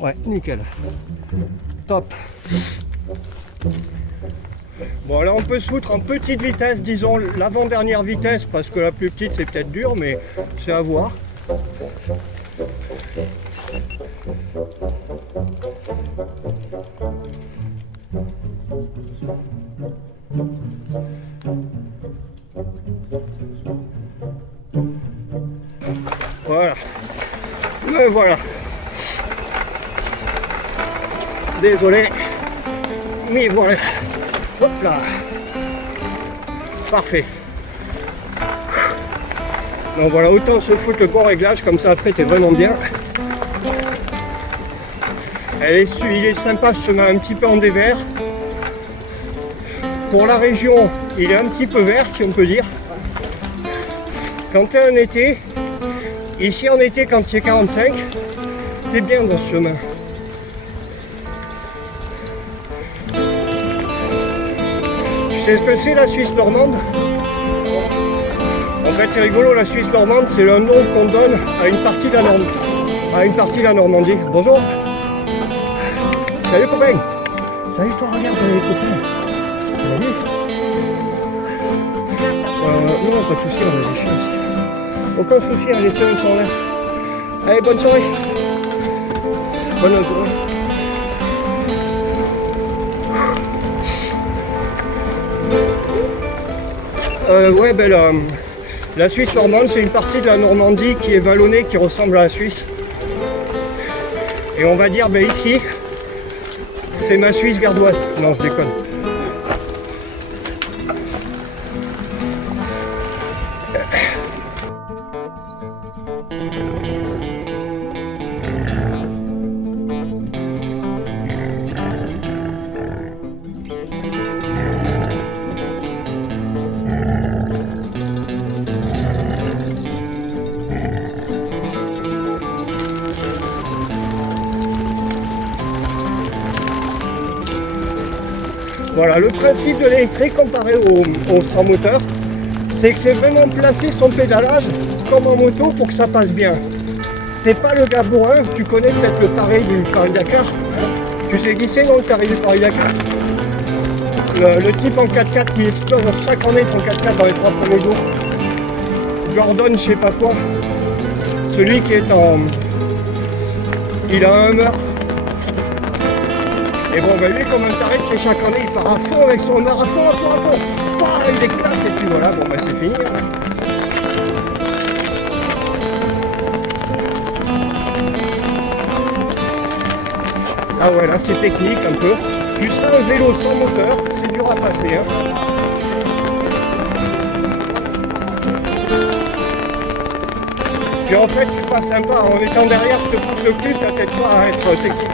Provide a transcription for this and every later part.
Ouais, nickel. Top. Bon, là on peut se foutre en petite vitesse, disons l'avant-dernière vitesse, parce que la plus petite c'est peut-être dur, mais c'est à voir. Voilà. Me voilà. Désolé. Mais voilà. Hop là. Parfait. Donc voilà, autant se foutre le bon réglage, comme ça après t'es vraiment bien. Il est sympa, je te mets un petit peu en dévers. Pour la région, il est un petit peu vert, si on peut dire. Quand t'es en été, ici en été quand c'est 45, t'es bien dans ce chemin. Tu sais ce que c'est la Suisse normande? En fait c'est rigolo, la Suisse normande c'est le nom qu'on donne à une partie de la Normandie. Bonjour. Salut copain. Salut toi, regarde les copains. Salut. Non, pas de soucis, on a des chiens aussi. Aucun souci, les seuls s'en laissent. Allez, bonne soirée. Bonne journée. Ouais, ben la Suisse normande, c'est une partie de la Normandie qui est vallonnée, qui ressemble à la Suisse. Et on va dire, ben ici, c'est ma Suisse gardoise. Non, je déconne. Voilà, le principe de l'électrique comparé au sans moteur, c'est que c'est vraiment placer son pédalage comme en moto pour que ça passe bien. C'est pas le gars bourrin, tu connais peut-être le taré du Paris-Dakar. Tu sais glisser dans le taré du Paris-Dakar. Le type en 4x4 qui explose chaque année son 4x4 dans les 3 premiers jours. Gordon, je sais pas quoi. Celui qui est en... Il a un meurtre. Et bon, ben lui, comme un taré, c'est chaque année, il part à fond avec son humeur, à fond. Il éclate, et puis voilà, bon, ben c'est fini. Ah ouais, là, c'est technique un peu. Juste un vélo sans moteur, c'est dur à passer. Hein. Puis en fait, c'est pas sympa. En étant derrière, je te pousse le cul, ça t'aide pas à être technique.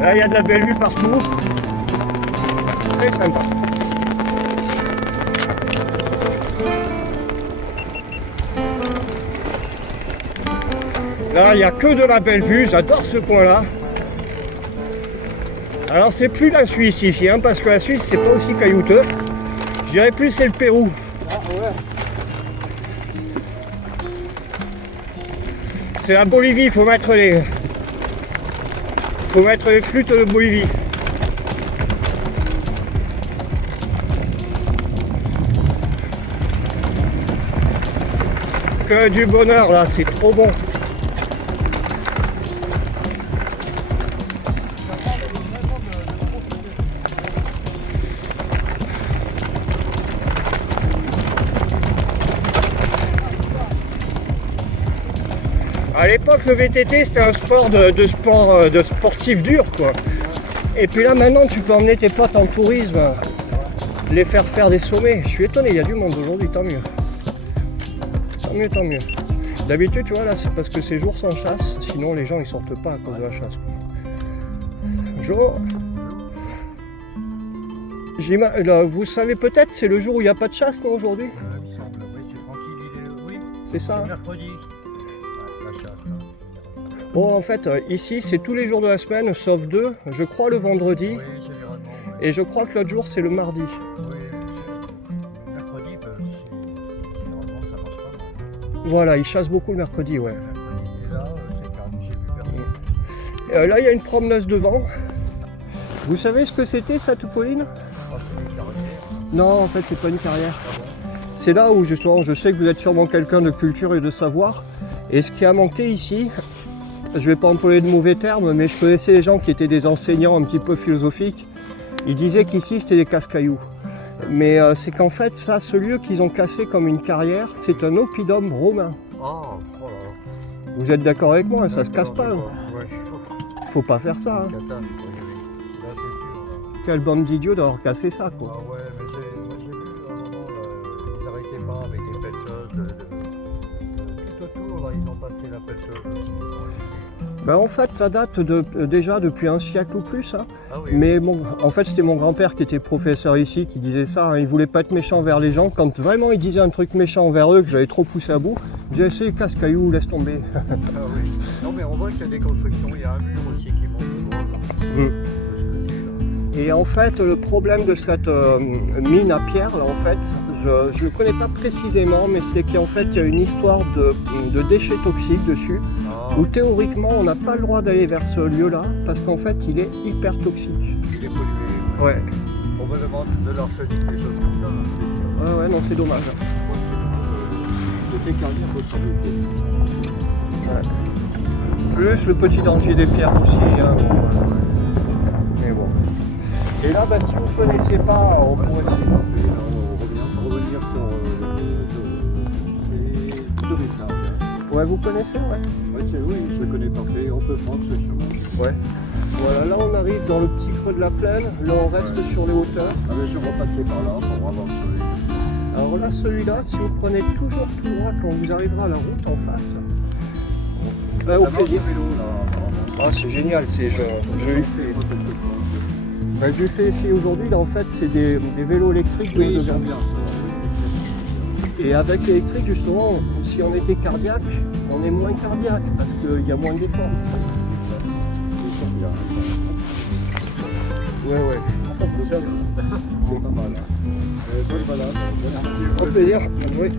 Là, il y a de la belle vue partout. Très sympa. Là, il n'y a que de la belle vue. J'adore ce coin-là. Alors, c'est plus la Suisse ici, hein, parce que la Suisse, c'est pas aussi caillouteux. Je dirais plus c'est le Pérou. Ah, ouais. C'est la Bolivie, il faut mettre les flûtes de Bolivie. Que du bonheur là, c'est trop bon. À l'époque, le VTT c'était un sport de sportif dur quoi. Et puis là maintenant tu peux emmener tes potes en tourisme, les faire faire des sommets. Je suis étonné, il y a du monde aujourd'hui, tant mieux. Tant mieux. D'habitude tu vois là c'est parce que c'est jour sans chasse, sinon les gens ils sortent pas à cause de la chasse. Bonjour. Vous savez peut-être c'est le jour où il n'y a pas de chasse non aujourd'hui? Il semble, oui c'est tranquille, oui. C'est ça. C'est mercredi. La chasse. Bon, en fait, ici, c'est tous les jours de la semaine, sauf 2. Je crois le vendredi. Oui, généralement. Ouais. Et je crois que l'autre jour, c'est le mardi. Oui, mercredi, généralement, ça marche pas. Voilà, ils chassent beaucoup le mercredi, ouais. Il est là, c'est calme, j'ai vu personne. Là, il y a une promeneuse devant. Vous savez ce que c'était, ça, Toupoline? Oh, c'est une carrière. Non, en fait, c'est pas une carrière. Ah bon? C'est là où, justement, je sais que vous êtes sûrement quelqu'un de culture et de savoir. Et ce qui a manqué ici, je vais pas employer de mauvais termes, mais je connaissais des gens qui étaient des enseignants un petit peu philosophiques. Ils disaient qu'ici, c'était des casse-cailloux. Mais c'est qu'en fait, ça, ce lieu qu'ils ont cassé comme une carrière, c'est un oppidum romain. Oh là. Vous êtes d'accord avec moi, ça se casse pas. Hein. Ouais, Faut pas faire ça. Hein. cata, oui, oui. Là, c'est sûr. Là. Quelle bande d'idiots d'avoir cassé ça, quoi. Ah ouais, mais moi j'ai vu à un moment, là, ils n'arrêtaient pas avec des pelleteuses. Tout autour, là, ils ont passé la pelleteuse. Ben, en fait, ça date déjà depuis un siècle ou plus. Hein. Ah oui. Mais en fait, c'était mon grand-père qui était professeur ici qui disait ça. Hein. Il voulait pas être méchant vers les gens. Quand vraiment il disait un truc méchant envers eux, que j'avais trop poussé à bout, j'ai essayé casse-caillou, laisse tomber. Ah oui. Non, mais on voit qu'il y a des constructions. Il y a un mur aussi qui monte droit, là. Mm. De ce côté-là. Et en fait, le problème de cette mine à pierre, là, en fait, je ne le connais pas précisément, mais c'est qu'en fait, il y a une histoire de déchets toxiques dessus, Ah, où théoriquement, on n'a pas le droit d'aller vers ce lieu-là, parce qu'en fait, il est hyper toxique. il est pollué. Ouais, Probablement de l'arsenic, des choses comme ça, là, c'est sûr. ouais, non, c'est dommage. L'effet cardiaque ressemble Plus le petit danger des pierres aussi. Hein, bon, voilà. Mais bon. Et là, bah, si vous ne connaissez pas, on pourrait... revenir sur de Richard. Ouais, vous connaissez, ouais. Ouais, oui, je connais parfait. On peut prendre ce chemin. Ouais. Voilà, là on arrive dans le petit creux de la plaine, là on reste sur les hauteurs. Ah, mais je vais repasser par là pour avoir celui. Alors là, celui-là, si vous prenez toujours tout droit quand vous arriverez à la route en face, bah, au Ça marche plaisir. le vélo là, apparemment. Ah, c'est génial, je lui fais. Bah, je lui fais essayer aujourd'hui, là en fait c'est des vélos électriques de Oui, ils sont gamme. bien ça. Et avec l'électrique justement, si on était cardiaque, on est moins cardiaque parce qu'il y a moins d'efforts. Ils sont bien. Ouais, ouais. C'est pas mal. Bonne balade. Au plaisir. Oui.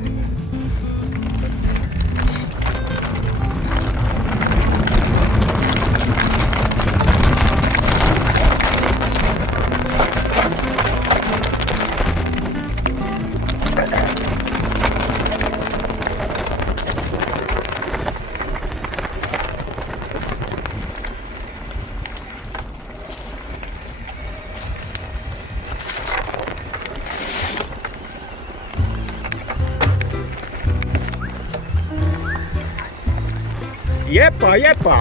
Yepa, yepa.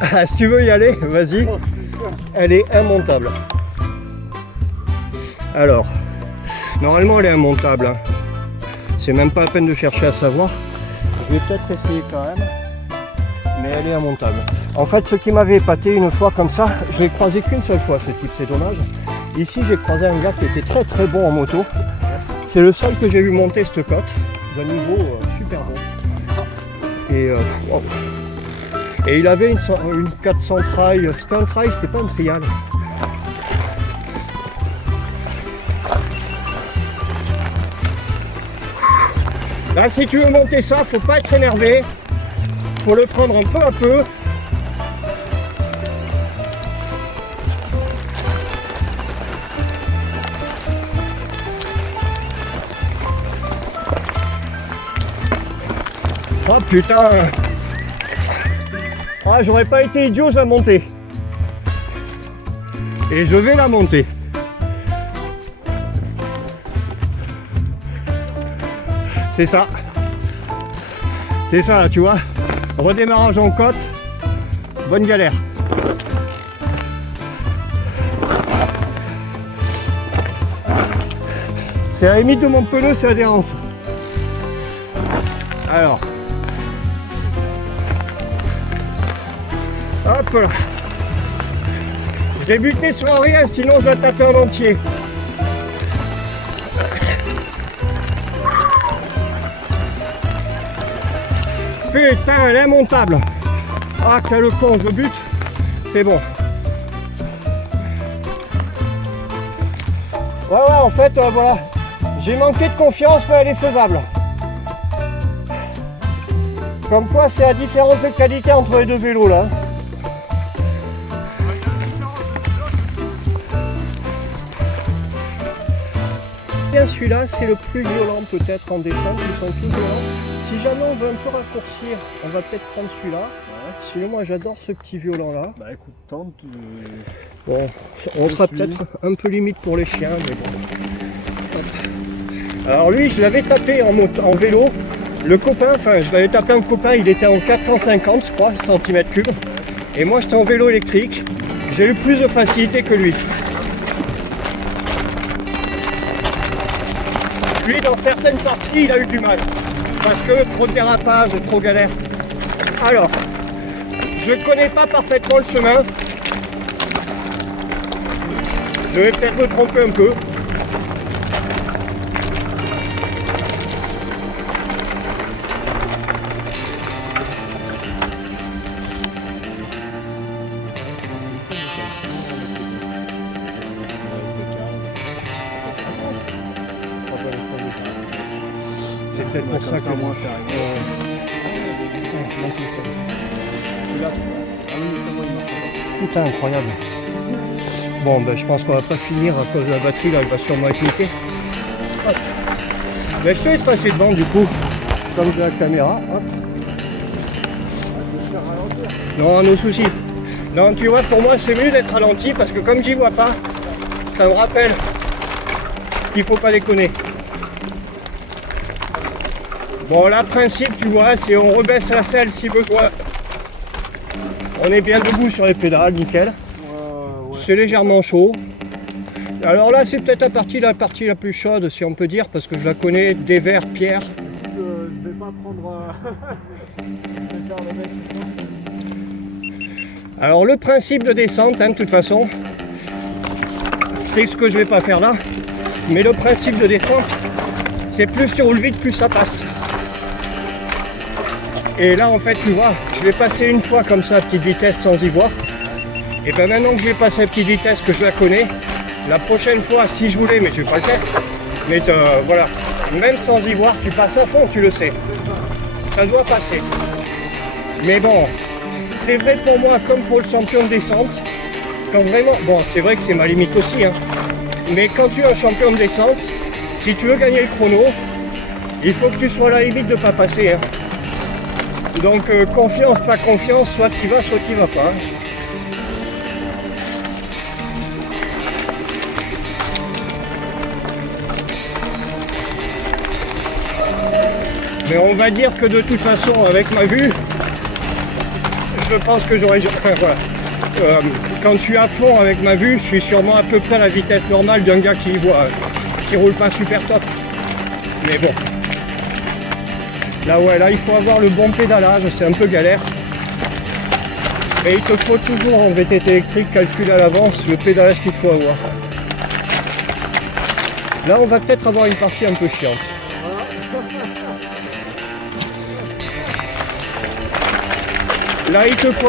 Ah, si tu veux y aller, vas-y. Elle est immontable. Alors, normalement elle est immontable. Hein. C'est même pas la peine de chercher à savoir. Je vais peut-être essayer quand même. Mais elle est immontable. En fait, ce qui m'avait épaté une fois comme ça, je l'ai croisé qu'une seule fois ce type, c'est dommage. Ici, j'ai croisé un gars qui était très très bon en moto. C'est le seul que j'ai vu monter cette côte, d'un niveau super bon. Et, wow. Et il avait une 400 trail, c'était un trail, c'était pas un trial. Là, si tu veux monter ça, faut pas être énervé. Faut le prendre un peu à peu. Oh putain! Ah, j'aurais pas été idiot, je la monter. Et je vais la monter. C'est ça. C'est ça, là, tu vois. Redémarrage en côte. Bonne galère. C'est à la limite de mon pneu, c'est adhérence. Alors. Hop là. J'ai buté sur rien, sinon je vais taper en entier. Putain, elle est montable. Ah, quel con, je bute. C'est bon. Ouais, en fait, voilà. J'ai manqué de confiance, mais elle est faisable. Comme quoi, c'est la différence de qualité entre les deux vélos, là. Bien, celui-là, c'est le plus violent, peut-être, en descente. Ils sont tous violents. Si jamais on veut un peu raccourcir, on va peut-être prendre celui-là. Ouais. Sinon, moi, j'adore ce petit violent-là. Bah, écoute, tente. Bon, on sera peut-être un peu limite pour les chiens, mais bon. Alors lui, je l'avais tapé en vélo. Le copain, enfin je l'avais tapé un copain, il était en 450 je crois, cm3. Et moi j'étais en vélo électrique. J'ai eu plus de facilité que lui. Lui, dans certaines parties, il a eu du mal. Parce que trop de dérapage, trop galère. Alors, je ne connais pas parfaitement le chemin. Je vais peut-être me tromper un peu. C'est peut-être pour ça que moi c'est arrivé. Putain, incroyable. Bon, ben, je pense qu'on va pas finir à cause de la batterie, là, elle va sûrement être niquée. Ben, je te laisse passer devant du coup, comme de la caméra. Hop. Non, nos soucis. Non, tu vois, pour moi, c'est mieux d'être ralenti parce que comme j'y vois pas, ça me rappelle qu'il faut pas déconner. Bon, là, principe, tu vois, c'est on rebaisse la selle si besoin. On est bien debout sur les pédales, nickel. C'est légèrement chaud. Alors là, c'est peut-être la partie la plus chaude, si on peut dire, parce que je la connais, des verres, pierre. Je vais pas prendre... je vais faire le mec. Alors le principe de descente, hein, de toute façon, c'est ce que je vais pas faire là. Mais le principe de descente, c'est plus tu roules vite, plus ça passe. Et là, en fait, tu vois, je vais passer une fois comme ça à petite vitesse sans y voir. Et bien maintenant que j'ai passé à petite vitesse, que je la connais, la prochaine fois, si je voulais, mais je vais pas le faire, mais voilà, même sans y voir, tu passes à fond, tu le sais. Ça doit passer. Mais bon, c'est vrai pour moi, comme pour le champion de descente, quand vraiment, bon, c'est vrai que c'est ma limite aussi, hein, mais quand tu es un champion de descente, si tu veux gagner le chrono, il faut que tu sois à la limite de ne pas passer. Hein. Donc confiance, pas confiance, soit tu vas, soit tu vas pas. Mais on va dire que de toute façon, avec ma vue, je pense que j'aurais... Enfin voilà. Quand je suis à fond avec ma vue, je suis sûrement à peu près à la vitesse normale d'un gars qui voit, qui roule pas super top. Mais bon. Là ouais, là il faut avoir le bon pédalage, c'est un peu galère. Et il te faut toujours en VTT électrique calculer à l'avance le pédalage qu'il faut avoir. Là on va peut-être avoir une partie un peu chiante. Là il te faut,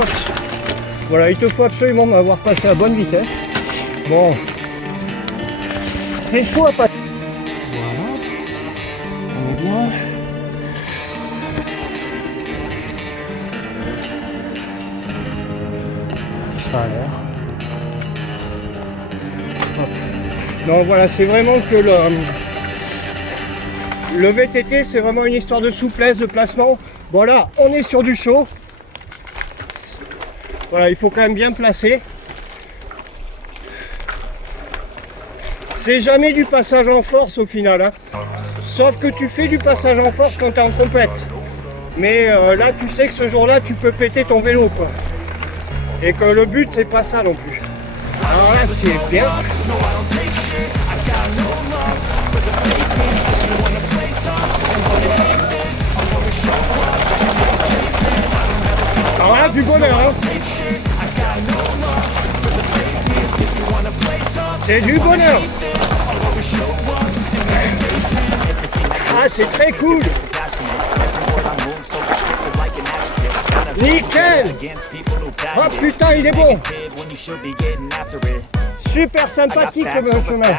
voilà, il te faut absolument avoir passé à bonne vitesse. Bon, c'est chaud à passer. Voilà, on est bien. Ça a l'air. Non, voilà, c'est vraiment que le VTT, c'est vraiment une histoire de souplesse, de placement. Bon là, on est sur du chaud. Voilà, il faut quand même bien placer. C'est jamais du passage en force au final. Hein. Sauf que tu fais du passage en force quand tu es en complète. Mais là, tu sais que ce jour-là, tu peux péter ton vélo, quoi. Et que le but, c'est pas ça non plus. Alors là, c'est bien. Alors là, du bonheur, hein. C'est du bonheur. Ah, c'est très cool. Nickel. Oh putain, il est bon. Super sympathique comme un chemin.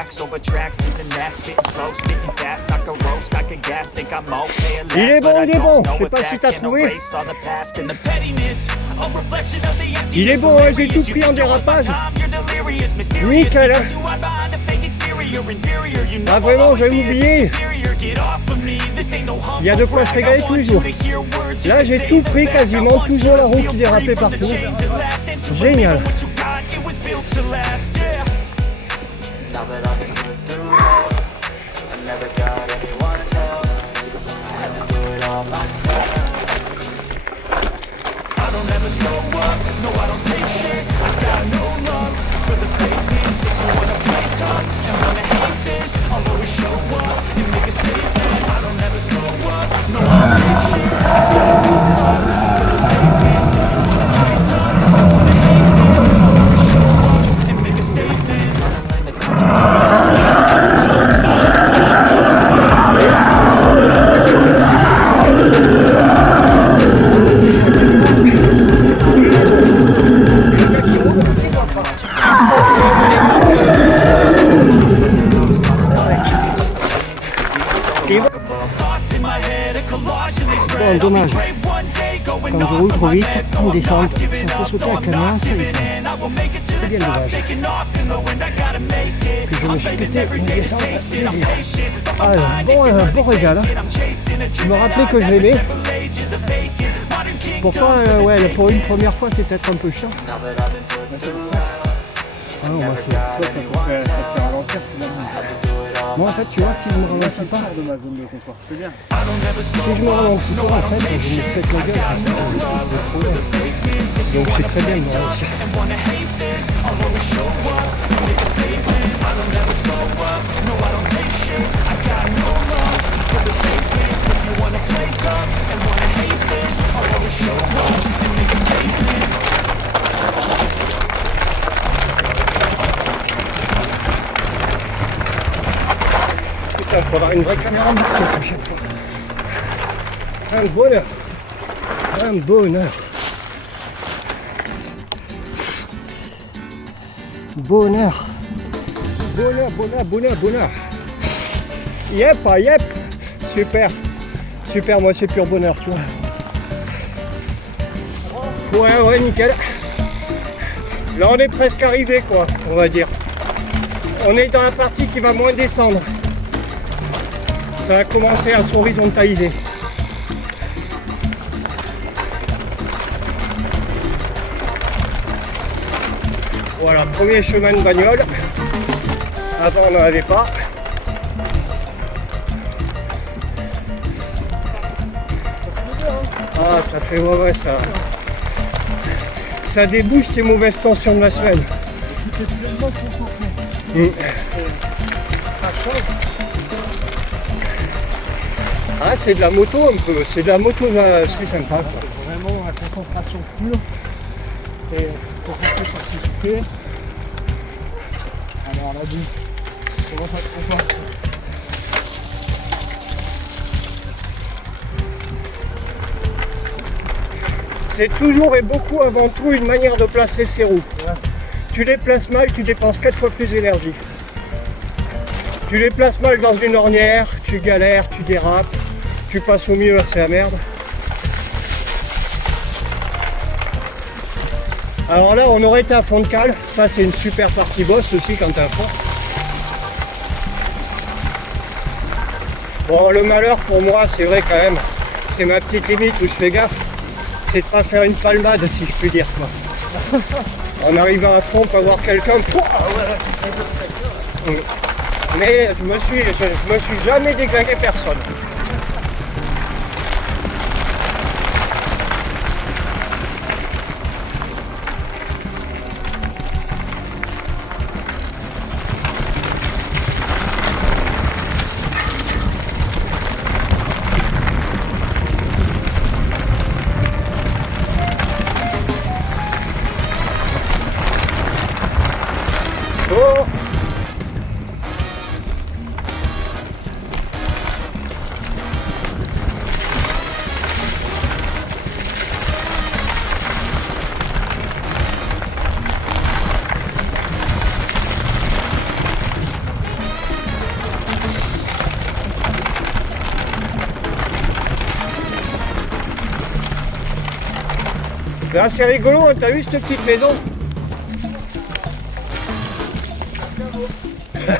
Il est bon, je sais pas si t'as trouvé. Il est bon, hein, j'ai tout pris en dérapage. Nickel, hein. Ah vraiment, j'avais oublié. Il y a de quoi se régaler tous les jours. Là, j'ai tout pris quasiment, toujours la roue qui dérapait partout. Génial. Now that I've been put through hell, I never got anyone's help. I had to do it all myself. I don't ever slow up, no I don't take shit. I got no love for the fakeness. If you wanna play tough and wanna hate this, I'll always show up and make a statement. I don't ever slow up, no I don't take shit. I got no love for the fakeness. If you wanna play tough and wanna hate this, I'll always show up and make a statement. Bon, dommage. Quand je roule trop vite, en descente, ça fait sauter la caméra, ça vite. C'est bien dommage. Puis je me suis pété une descente. Ah, bon régal. Hein. Je me rappelais que je l'aimais. Pourquoi, ouais, pour une première fois, c'est peut-être un peu chiant. Ah non, moi, Toi, ça te fait ralentir finalement. moi, en fait, tu vois, si je me ralentis pas, Sors de ma zone de confort, c'est bien. si je me ralentis pas, en fait, je me pète la gueule. Donc, c'est très bien de me ralentir. Putain, il faudra une vraie caméra marquée la prochaine fois. Un bonheur. Un bonheur. Bonheur. Bonheur, bonheur, bonheur, bonheur. Yep, ah, yep. Super. Super, moi c'est pur bonheur, tu vois. Ouais, nickel. Là on est presque arrivé quoi, on va dire. On est dans la partie qui va moins descendre. Ça va commencer à s'horizontaliser. Voilà, premier chemin de bagnole. Avant on n'en avait pas. Ah, ça fait ouais, ça débouche tes mauvaises tensions de la semaine. Ah, c'est de la moto un peu, c'est de la moto, c'est sympa quoi. Vraiment la concentration pure. Et pour rester participer. Alors la boue, comment ça se comporte? C'est toujours et beaucoup avant tout une manière de placer ses roues. Ouais. Tu les places mal, tu dépenses 4 fois plus d'énergie. Tu les places mal dans une ornière, tu galères, tu dérapes, tu passes au milieu, c'est la merde. Alors là, on aurait été à fond de cale. Ça, c'est une super partie boss aussi quand t'es à fond. Bon, le malheur pour moi, c'est vrai quand même, c'est ma petite limite où je fais gaffe. C'est de pas faire une palmade, si je puis dire quoi. En arrivant à fond, pas voir quelqu'un. Mais je me suis jamais déglingué personne. Là c'est rigolo, hein, t'as vu cette petite maison?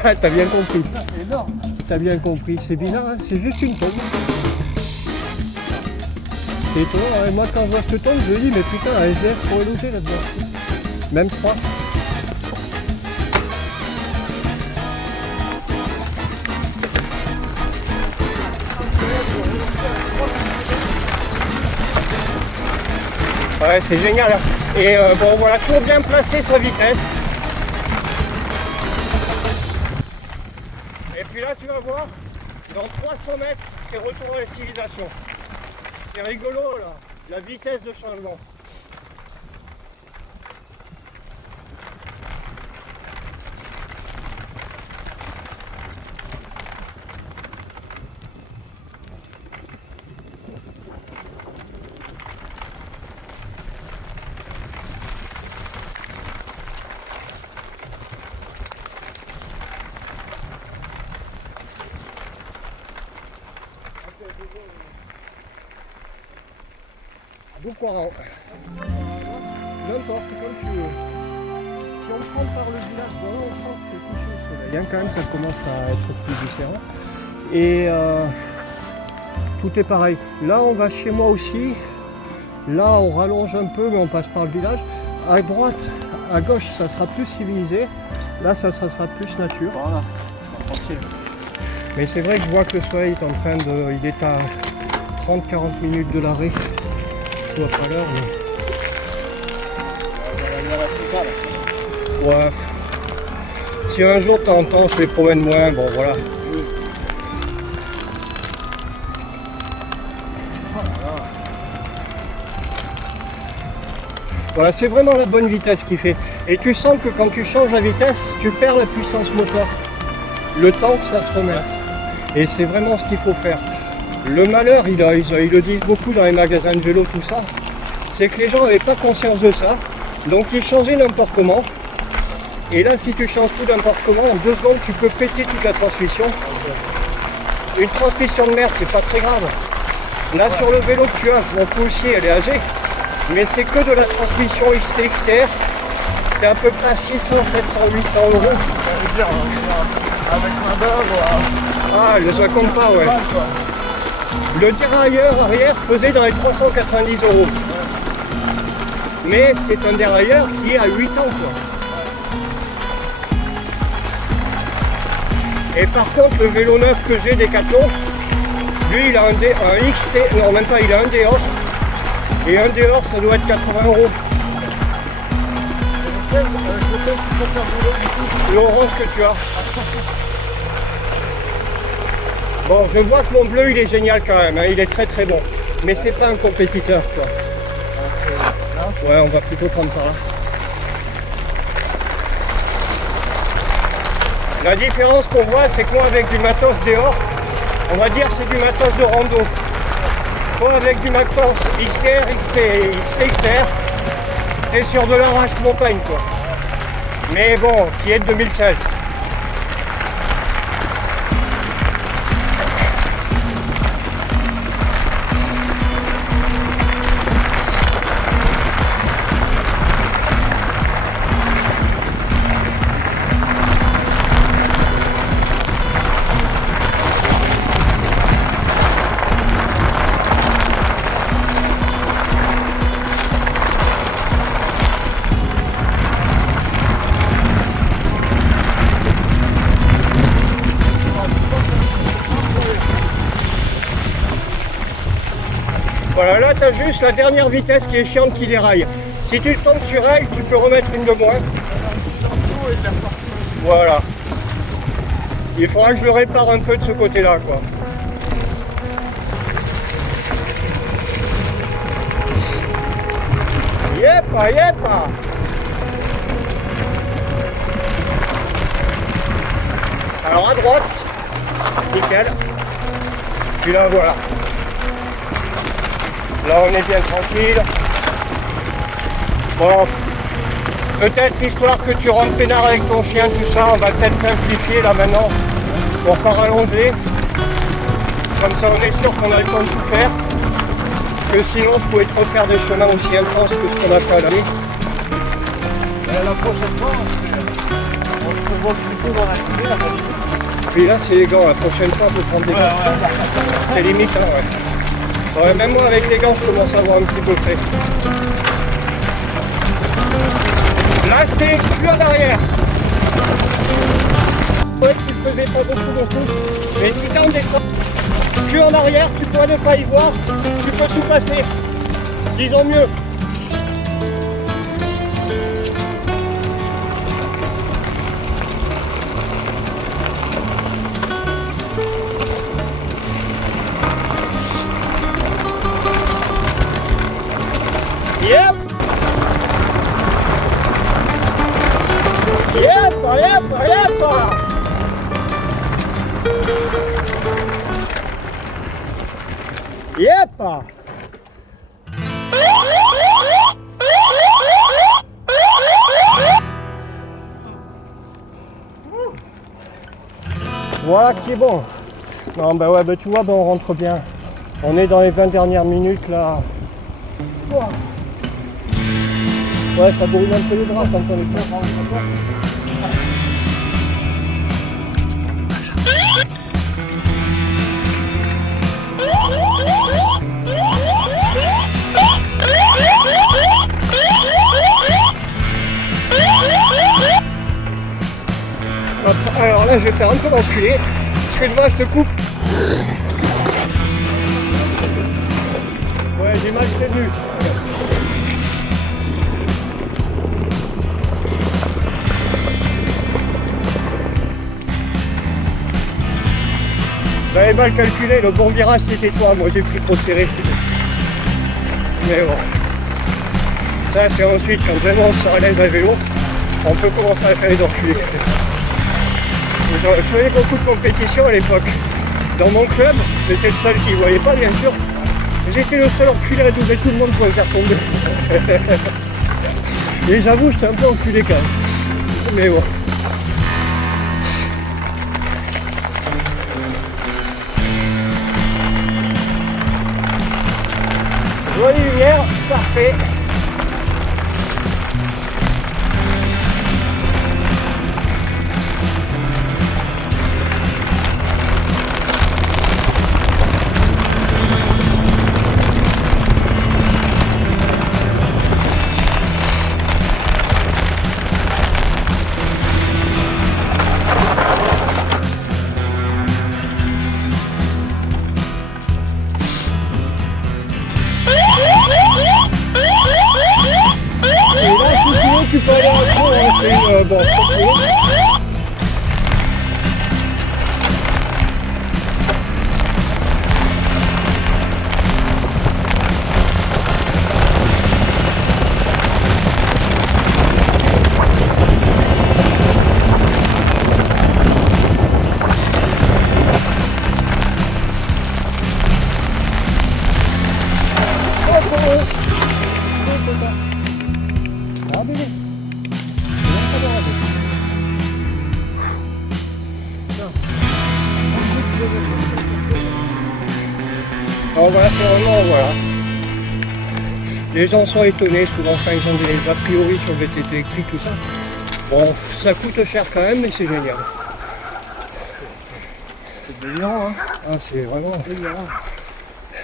T'as bien compris. C'est énorme. T'as bien compris, c'est bizarre, hein, c'est juste une tombe. C'est étonnant, hein, moi quand je vois cette tombe, je me dis mais putain, un SDF pourrait loger là-dedans. Même 3. Ouais, c'est génial. Hein. Et bon, voilà, toujours bien placer sa vitesse. Et puis là, tu vas voir, dans 300 mètres, c'est retour à la civilisation. C'est rigolo, là, la vitesse de changement. Donc on rentre. N'importe, comme tu veux. Si on prend par le village, bon, on sent que c'est couché au soleil. Hein, quand même, ça commence à être plus différent. Et tout est pareil. Là, on va chez moi aussi. Là, on rallonge un peu, mais on passe par le village. À droite, à gauche, ça sera plus civilisé. Là, ça sera plus nature. Voilà, tranquille. Mais c'est vrai que je vois que le soleil est en train de... Il est à 30-40 minutes de l'arrêt. Je vois pas l'heure, mais... Ouais. Si un jour de temps en temps je les promène moins, bon voilà. Voilà, c'est vraiment la bonne vitesse qu'il fait. Et tu sens que quand tu changes la vitesse, tu perds la puissance moteur. Le temps que ça se remette. Et c'est vraiment ce qu'il faut faire. Le malheur, ils le disent beaucoup dans les magasins de vélo, tout ça, c'est que les gens n'avaient pas conscience de ça. Donc ils changeaient n'importe comment. Et là, si tu changes tout n'importe comment, en 2 secondes, tu peux péter toute la transmission. Une transmission de merde, c'est pas très grave. Là, sur le vélo que tu as, mon coup aussi, elle est âgée. Mais c'est que de la transmission XT-XTR. C'est à peu près à 600, 700, 800 euros. Avec main d'œuvre, Ah, je ne compte pas, ouais. Le dérailleur arrière faisait dans les 390 euros. Mais c'est un dérailleur qui a 8 ans, quoi. Et par contre, le vélo neuf que j'ai, Decathlon, lui, il a un XT, non, même pas, il a un Deor. Et un Deor, ça doit être 80 euros. L'orange que tu as. Bon, je vois que mon bleu, il est génial quand même, hein, il est très très bon. Mais c'est pas un compétiteur, quoi. Ouais, on va plutôt prendre par là. La différence qu'on voit, c'est que moi, avec du matos Deor, on va dire c'est du matos de rando. Toi, avec du matos XTR, XTR, t'es sur de l'arrache montagne, quoi. Mais bon, qui est de 2016. Voilà, là tu as juste la dernière vitesse qui est chiante qui déraille. Si tu tombes sur elle, tu peux remettre une de moins. Voilà. Il faudra que je le répare un peu de ce côté-là, quoi. Yepa, yepa. Alors à droite, nickel. Puis là, voilà. Là, on est bien tranquille. Bon, peut-être histoire que tu rentres peinard avec ton chien, tout ça, on va peut-être simplifier là maintenant. On part rallonger. Comme ça, on est sûr qu'on a le temps de tout faire. que sinon je pouvais te refaire des chemins aussi intenses que ce qu'on a fait à la nuit. La prochaine fois, on se revoit plutôt dans la foulée, la famille. Puis là c'est les gants, la prochaine fois faut prendre des gants. C'est limite hein, ouais. Ouais. Même moi avec les gants je commence à avoir un petit peu frais. Là c'est plus en arrière. Ouais tu le faisais pas beaucoup. Mais si t'es en descente, plus en arrière, tu pourrais ne pas y voir, tu peux tout passer. Disons mieux. Yep! Voilà qui est bon. Non bah ouais bah tu vois bah on rentre bien. On est dans les 20 dernières minutes là. Ouais ça brûle un peu les bras quand on est bien dans sa place. Alors là je vais faire un peu l'enculé. Excuse-moi je te coupe. Ouais j'ai mal prévenu. J'avais mal calculé, le bon virage c'était toi, moi j'ai pris trop serré. Mais bon. Ça c'est ensuite quand vraiment on sera à l'aise à vélo, on peut commencer à faire les enculés. Je faisais beaucoup de compétitions à l'époque. Dans mon club, j'étais le seul qui ne voyait pas bien sûr. J'étais le seul enculé à doubler tout le monde pour le faire tomber. Et j'avoue, j'étais un peu enculé quand même. Mais bon. Jolie lumière, parfait. Tu peux aller en trop, hein, c'est bon, tranquille. Alors voilà, c'est vraiment, voilà. Les gens sont étonnés, souvent quand ils ont des a priori sur le VTT électrique, tout ça. Bon, ça coûte cher quand même, mais c'est génial. C'est délirant, hein. Ah, c'est vraiment Délirant.